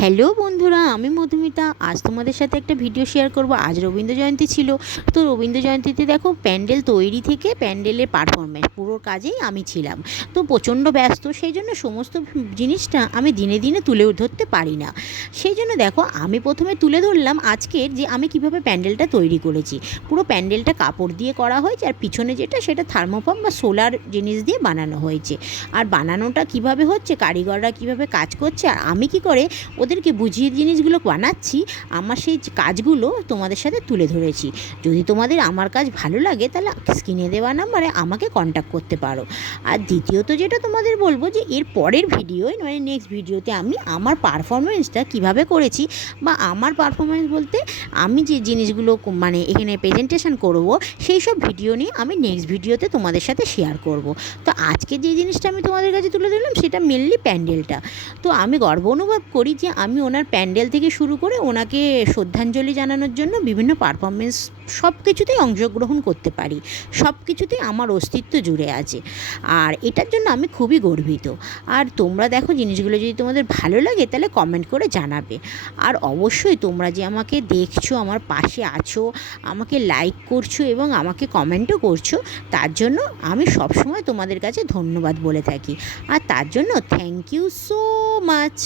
Hello বন্ধুরা, আমি মধুমিতা। আজ তোমাদের সাথে একটা ভিডিও শেয়ার করব। আজ রবীন্দ্র জয়ন্তী ছিল। তো রবীন্দ্র জয়ন্তীতে দেখো প্যান্ডেল তৈরি থেকে প্যান্ডেলের পারফরমেন্স পুরো কাজেই আমি ছিলাম। তো প্রচণ্ড ব্যস্ত, সেই জন্য সমস্ত জিনিসটা আমি দিনে দিনে তুলে ধরতে পারি না। সেই জন্য দেখো আমি প্রথমে তুলে ধরলাম আজকের যে আমি কিভাবে প্যান্ডেলটা তৈরি করেছি। পুরো প্যান্ডেলটা কাপড় দিয়ে করা হয়েছে, আর পিছনে যেটা সেটা থার্মোফর্ম বা সোলার জিনিস দিয়ে বানানো হয়েছে। আর বানানোটা কিভাবে হচ্ছে, কারিগররা কিভাবে কাজ করছে, আর আমি কি করে ওদেরকে বুঝিয়ে জিনিসগুলো বানাচ্ছি, আমার সেই কাজগুলো তোমাদের সাথে তুলে ধরেছি। যদি তোমাদের আমার কাজ ভালো লাগে তাহলে স্ক্রিনে দেওয়া নাম্বারে আমাকে কন্ট্যাক্ট করতে পারো। আর দ্বিতীয়ত যেটা তোমাদের বলবো, যে এর পরের ভিডিও মানে নেক্সট ভিডিওতে আমি আমার পারফরমেন্সটা কিভাবে করেছি, বা আমার পারফরমেন্স বলতে আমি যে জিনিসগুলো মানে এখানে প্রেজেন্টেশন করব, সেই সব ভিডিও নিয়ে আমি নেক্সট ভিডিওতে তোমাদের সাথে শেয়ার করব। তো আজকে যে জিনিসটা আমি তোমাদের কাছে তুলে ধরলাম সেটা মেনলি প্যান্ডেলটা। তো আমি গর্ব অনুভব করি যে আমি ওনার প্যান্ডেল থেকে শুরু করে ওনাকে শ্রদ্ধাঞ্জলি জানানোর জন্য বিভিন্ন পারফরমেন্স সব কিছুতেই অংশগ্রহণ করতে পারি। সব কিছুতেই আমার অস্তিত্ব জুড়ে আছে, আর এটার জন্য আমি খুবই গর্বিত। আর তোমরা দেখো, জিনিসগুলো যদি তোমাদের ভালো লাগে তাহলে কমেন্ট করে জানাবে। আর অবশ্যই তোমরা যে আমাকে দেখছো, আমার পাশে আছো, আমাকে লাইক করছো এবং আমাকে কমেন্টও করছো, তার জন্য আমি সবসময় তোমাদের কাছে ধন্যবাদ বলে থাকি। আর তার জন্য থ্যাংক ইউ সো মাচ।